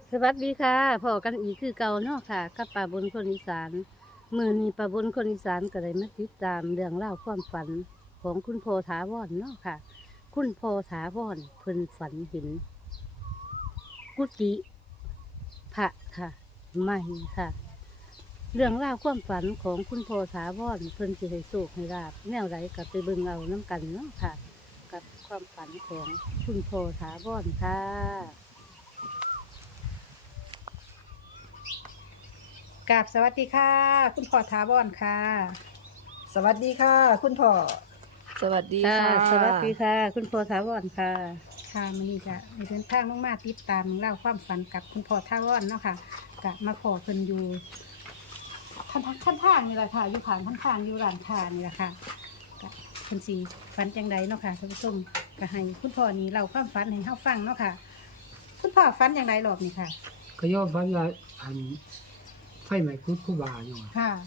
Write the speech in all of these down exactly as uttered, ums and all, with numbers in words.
สวัสดีค่ะพอกันอีกคือเก่าเนาะค่ะกับป่าบนคนอีสานมือนี้ป่าบนคนอีสานก็เลยมาติดตามเรื่องเล่าวความฝันของคุณพ่อถาวรเนาะค่ะ คุณพ่อถาวรเพิ่นฝันเห็นกุฏิพระค่ะใหม่ค่ะ เรื่องราวความฝันของคุณพ่อถาวรเพิ่นสิให้โชคให้ลาบแนวไรกับไปเบิ่งเอาน้ำกันเนาะค่ะ กับความฝันของคุณพ่อถาวรค่ะกราบสวัสดีค่ะ คุณพ่อถาวรค่ะสวัสดีค่ะ คุณพ่อสวัสดีค่ะค่ะสวัสดีค่ะ คุณพ่อถาวรค่ะค่ะมันนี่จะในเดินทางลงมาติดตามเล่าความฝันกับคุณพ่อถาวรเนาะค่ะกะมาขอเพิ่นอยู่ท่านท่านทางนี่แหละค่ะอยู่ผ่านท่านทางอยู่ร้านค้านี่แหละค่ะกะเพิ่นสีฝันจังใดเนาะค่ะท่านผู้ชมก็ให้คุณพ่อนี่เล่าความฝันให้เฮาฟังเนาะค่ะ คุณพ่อฝันอย่างไรรอบนี้ค่ะก็ย่อมฟันว่าอันไฟไหม้คุดผู้บาอยู่อะค่ะ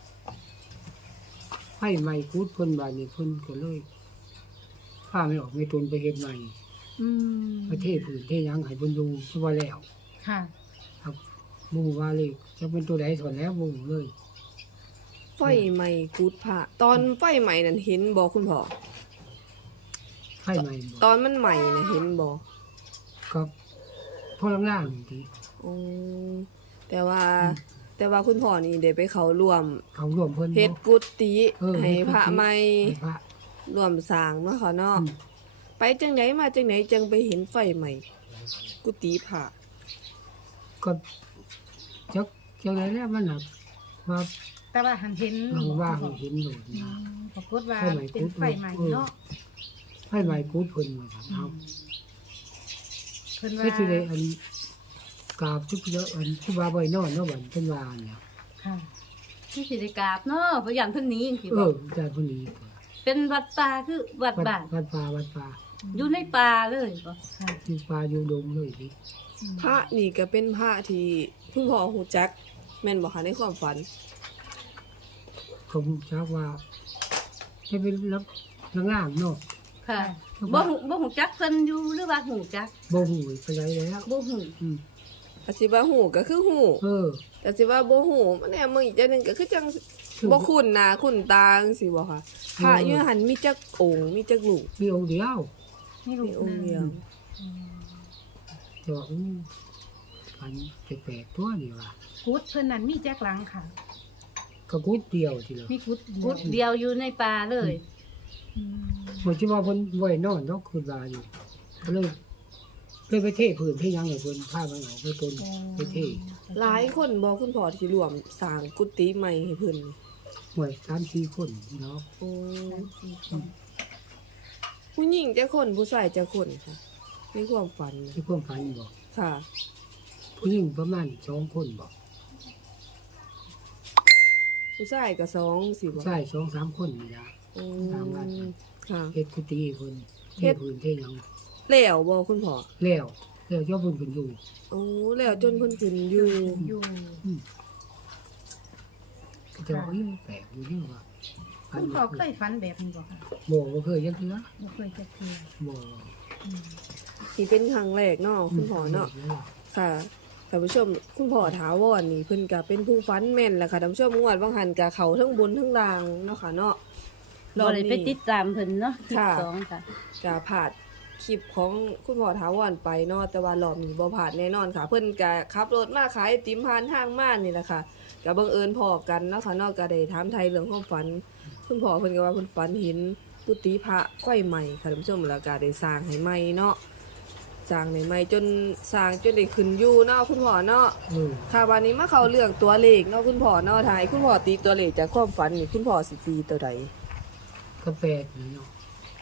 ไฟไหม้คุดเพิ่นบานี่เพิ่นก็เลยผ้าไม่ออกไม่ตนไปเฮ็ดใหม่อืมประเทศอื่นเทศยังให้เพิ่นอยู่คือว่าแล้วค่ะครับหมู่ว่าเลยจะเป็นตัวใดสอนแล้วบ่รู้เลยไฟไหม้กุดผ่าตอนไฟไหม้นั่นเห็นบ่คุณพ่อไฟไหม้บ่ตอนมันไหม้น่ะเห็นบ่ก็พอล่างๆนี่ติอ๋อแต่ว่า แต่ว่าคุณพ่อนี่ได้ไปเข้าร่วมเขาร่วมเพิ่นเฮ็ดกุฏิเออให้พระใหม่ให้พระร่วมสร้างเนาะค่ะเนาะอืมไปจังไดมาจังไหนจังไปเห็นไฟไหม้กุฏิพระก็จักจังไดแล้วมันน่ะว่าแต่ว่าหันเห็นเราว่าคุณพ่อเห็นโดดอืนะมปรากฏว่าไฟไหม้เป็นไฟใหม่เนาะไฟไหม้คุดเพิ่นว่าซั่นเอาเพิ่นว่าเฮ็ดสิได้อันกราบทุกเยอะอันที่ว่าบ่ให้นอนเนาะบัดเพิ่นว่าเนี่ยค่ะที่สิได้กราบเนาะเพราะอย่างเพิ่นหนี้จังซี่เอบ่ออาจารย์คนนี้เป็นวัดป่าคือวัดวัดบ้านวัดป่าวัดป่าอยู่ในป่าเลยบ่ค่ะอยู่ป่าอยู่ดงเลยดิพระนี่ก็เป็นพระที่คุณพ่อฮู้จักแม่นบ่คะในความฝันเขารู้จักว่าให้เป็นลักล่างๆเนาะค่ะบ่ฮู้บ่ฮู้จักเพิ่นอยู่หรือว่าฮู้จักบ่ฮู้ไปไดแล้วบ่ฮู้อืมอาสิว่าฮู้ก็คือฮู้เออแต่สิว่าบ่ฮู้มันแน่มึงอีกจังหนึงก็คือจัง บ่คุ้นหน้าคุ้นตาจังซี่บ่ค่ะพระอยู่หันมีจักองค์มีจักลูกมีองค์เดียวนี่ลูมีกองค์เดียวแต่ว่าอู้อันแปลกๆตัวนี่ว่ากุดเพิ่นนั้นมีแจ็คหลังค่ะก็กุดเดียวทีละมีกุดกุดเดียวอยู่ในป่าเลยอืมบ่สิว่าเพิ่นบ่ให้นอนเนาะคือว่าอยู่ก็เลยเลยไปเทพื้นเทหยังให้เพิ่นพามันออกไปต้นไปเทหลายคนบ่คุณพ่อที่รวมสร้างกุฏิใหม่ให้เพิ่นนี่หวยสามสี่คนเนาะโอ้ผู้หญิงจักคนผู้ชายจักคนค่ะในความฝันน่ะที่ความฝันบอกค่ะผู้หญิงประมาณสองคนบอกผู้ชายก็สองสิบ่ใช่สองสามคนนี่ละโอ้ตามบ้านค่ะเฮ็ดกุฏิให้เพิ่นเฮ็เฮ็ดดพื้นเทหยังแล้วบ่คุณพ่อแล้วแล้วเจ้าเพิ่นเพิ่นอยู่โอ้แล้วจนเพิ่นขึ้นอยู่อยู่อืมก็จะว่าเอ้ยแปลกอยู่นี่ว่าคุณพ่อเคยฝันแบบนี้บ่ค่ะบ่บ่เคยจังเทื่อบ่เคยจะเคยบ่อืมนี่เป็นครั้งแรกเนาะคุณพ่อเนาะค่ะท่านผู้ชมคุณพ่อถาวรนี่เพิ่นก็เป็นผู้ฝันแม่นแหละค่ะท่านผู้ชมงวดบางหันก็เข้าทั้งบนทั้งล่างเนาะค่ะเนาะรบ่อบได้นี้ไปติดตามเพิ่นเนาะคลิปค่ะสองค่ะก็ผ่านคลิปของคุณพ่อถาวรไปเนาะแต่ว่ารอบนี้บ่ผ่านแน่นอนค่ะ เพิ่นก็ขับรถมาขายไอติมผ่านทางมานี่แหละค่ะก็บังเอิญพอกันเนาะค่ะเนาะก็ได้ถามไทยเรื่องความฝัน คุณพ่อเพิ่นก็ว่าเพิ่นฝันเห็นกุฏิพระไฟใหม่ค่ะท่านผู้ชมแล้วก็ได้สร้างให้ใหม่เนาะสร้างให้ใหม่จนสร้างจนได้ขึ้นอยู่เนาะคุณพ่อเนาะเออค่ะวันนี้มาเข้าเรื่องตัวเลขเนาะคุณพ่อเนาะทายคุณพ่อตีตัวเลขจากความฝันนี่คุณพ่อสิตีตัวใดก็แปลกนี่เนาะ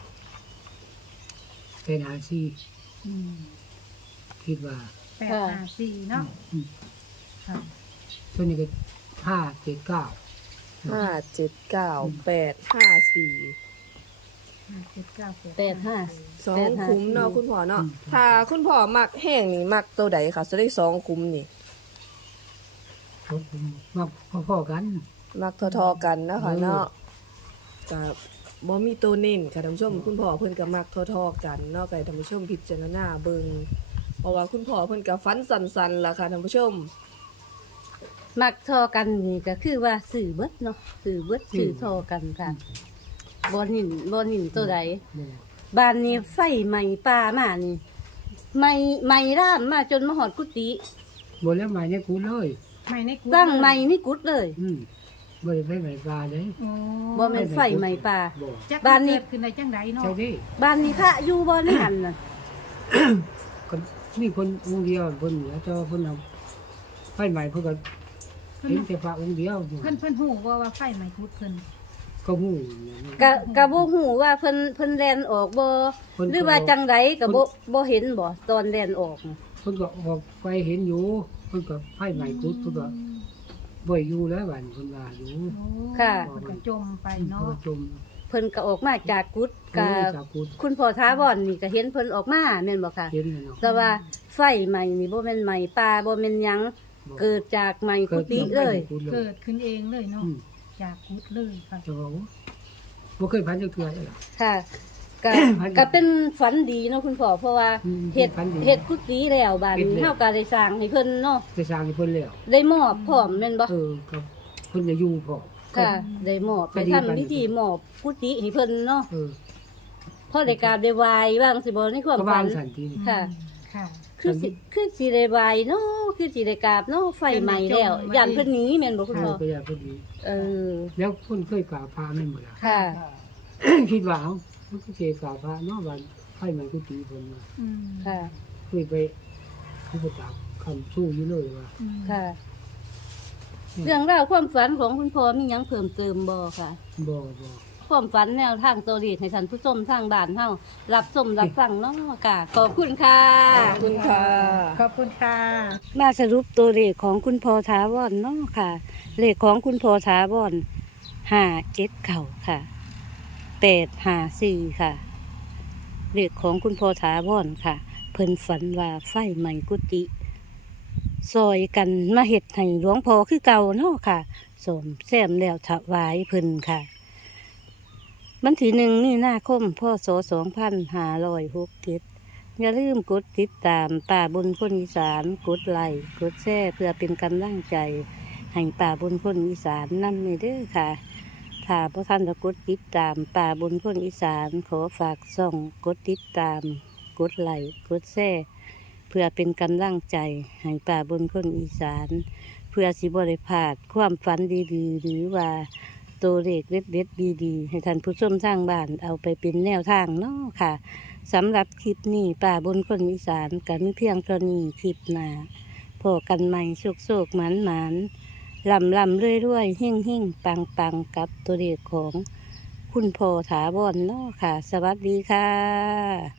เป็นหาซี่อืมคิดว่าแปดห้าสี่เนาะอืมค่ะตัวนี้ก็ห้าเจ็ดเก้าห้าเจ็ดเก้าแปดห้าสี่ห้าเจ็ดเก้าแปดห้าสองคุ้มเนาะคุณพ่อเนาะถ้าคุณพ่อมักแห้งนี่มักตัวใดค่ะจะได้สองคุ้มนี่เขามาพ่อๆกันมักทอๆกันนะคะเนาะก็บ่มีตัวเน้นค่ะท่านผู้ชมคุณพ่อเพิ่นก็มักทอๆกันเนาะก็ให้ท่านผู้ชมพิจารณาเบิ่งเพราะว่าคุณพ่อเพิ่นก็ฝันสั่นๆล่ะค่ะท่านผู้ชมมักทอกันนี่ก็คือว่าสื่อเบิดเนาะสื่อเบิดสื่อทอกันค่ะบ่นินบ่นินตัวใดบ่บ้านนี้ไฟไหม้ป่ามานี่ไหม้ไหม้ร่ามมาจนมาหอดกุฏิบ่แล้วมาเนี่ยกูเลยไม่ในกูตั้งไหม้นี่กุดเลยอืมบ่ได้ไปไหนปลาเด้โอ้บ่แม่นไฟไหม้ป่าบ่จักบ้านนี้เกิดขึ้นได้จังไดเนาะเจ้าดิบ้านนี้พระอยู่บ่ในหันน่ะก็มีคนองค์เดียวเพิ่นเหลือแต่ว่าเพิ่นเอาไฟใหม่เพิ่นก็เพิ่นเห็นแต่พระองค์เดียวเพิ่นเพิ่นฮู้ว่าว่าไฟไหม้กุดเพิ่นก็ฮู้ก็ก็บ่ฮู้ว่าเพิ่นเพิ่นแล่นออกบ่เพิ่นก็หรือว่าจังไดก็บ่บ่เห็นบ่ตอนแล่นออกเพิ่นก็ออกไปเห็นอยู่เพิ่นก็ไฟใหม่กุดเพิ่นก็บ่อยู่แล้วบัดนี้เพิ่นว่าอยู่โอ้ค่ะเพิ่นก็จมไปเพิ่นเนาะก็จมเพิ่นก็ออกมาจากกุฏก็ก็จากกุดคุณพ่อท้าวอนนี่ก็เห็นเพิ่นออกมาแม่นบ่ค่ะเห็นแล้วเนาะแต่ว่าไฟไหม้นี่บ่แม่นไหม้ป่าบ่แม่นหยังเกิดจากไหม้กุฏิเลยกิดเกิดขึ้นเองเลยเนาะอืมจากกุดเลยค่ะแต่ว่าบ่เคยพันจักเทื่อเลยล่ะค่ะก็พันก็เป็นฝันดีเนาะคุณพ่อเพราะว่าอืมเฮ็ดฝันดีเฮ็ดกุฏิแล้วบาดเฮ็ดนี้แล้วเฮาก็ได้สร้างให้เพิ่นเนาะไปสร้างให้เพิ่นแล้วได้มอบพร้อมแม่นบ่เออก็เพิ่นจะอยู่พอค่ะได้มอบก็ไปดีทำกันพิธีมอบกุฏิให้เพิ่นเนาะเออพอได้กราบได้ไหว้บ้างสิบ่ในความก็ฝัวางนสันติค่ะค่ะคือสิคือสิได้ไหว้เนาะคือสิได้กราบเนาะไฟไหม้แล้วเป็นในจงย่านเพิ่นหนีแม่นบ่คุณเอพ่ออก็อยากเพิ่นดีเออแล้วเพิ่นเคยกราบพระแม่นบ่ล่ะค่ะคิดว่าเอ้ามันก็สิกราบพระเนาะว่าไผมันกุฏิเพิ่นมาอืมค่ะเคยไปเขาก็ตามคำสู้อยู่เลยว่าอืมค่ะ เรื่องราวความฝันของคุณพ่อมีหยังเพิ่มเติมบ่ค่ะบ่บ่ความฝันแนวทางตัวเลขให้ท่านผู้ชมทางบ้านเฮารับชมรับฟังเนาะค่ะ ขอบคุณค่ะขอบคุณค่ะขอบคุณค่ะมาสรุปตัวเลขของคุณพ่อถาวรเนาะค่ะ เลขของคุณพ่อถาวรห้าเจ็ดเข่าค่ะแปดห้าสี่ค่ะ เลขของคุณพ่อถาวรค่ะ เพิ่นฝันว่าไฟไหม้กุฏิซอยกันมาเฮ็ดให้หลวงพ่อคือเก่าเนาะค่ะสมแซมแล้วถวายเพิ่นค่ะวันที่หนึ่งนี่นาคมพศสองพันห้าร้อยหกเจ็ด อย่าลืมกดติดตามป่าบนคนอีสานกดไลค์กดแชร์เพื่อเป็นกำลังใจให้ป่าบนคนอีสานนั่นเด้อค่ะ ถ้าพระท่านจะกดติดตามป่าบนคนอีสานขอฝากส่องกดติดตาม กดไลค์กดแชร์เพื่อเป็นกำลังใจให้ป่าบนคนอีสาน เพื่อสิบริพลาดความฝันดีๆ หรือว่าตัวเลขเด็ดๆดีๆให้ท่านผู้ชมทางบ้านเอาไปเป็นแนวทางเนาะค่ะ สำหรับคลิปนี้ป่าบนคนอีสานกันเพียงเท่านี้คลิปหน้าพอกันใหม่โศกโศกหมันหมันลำลำเรื่อยเรื่อยหิ่งหิ่งปังปังกับตัวเลขของคุณพ่อถาวรเนาะค่ะ สวัสดีค่ะ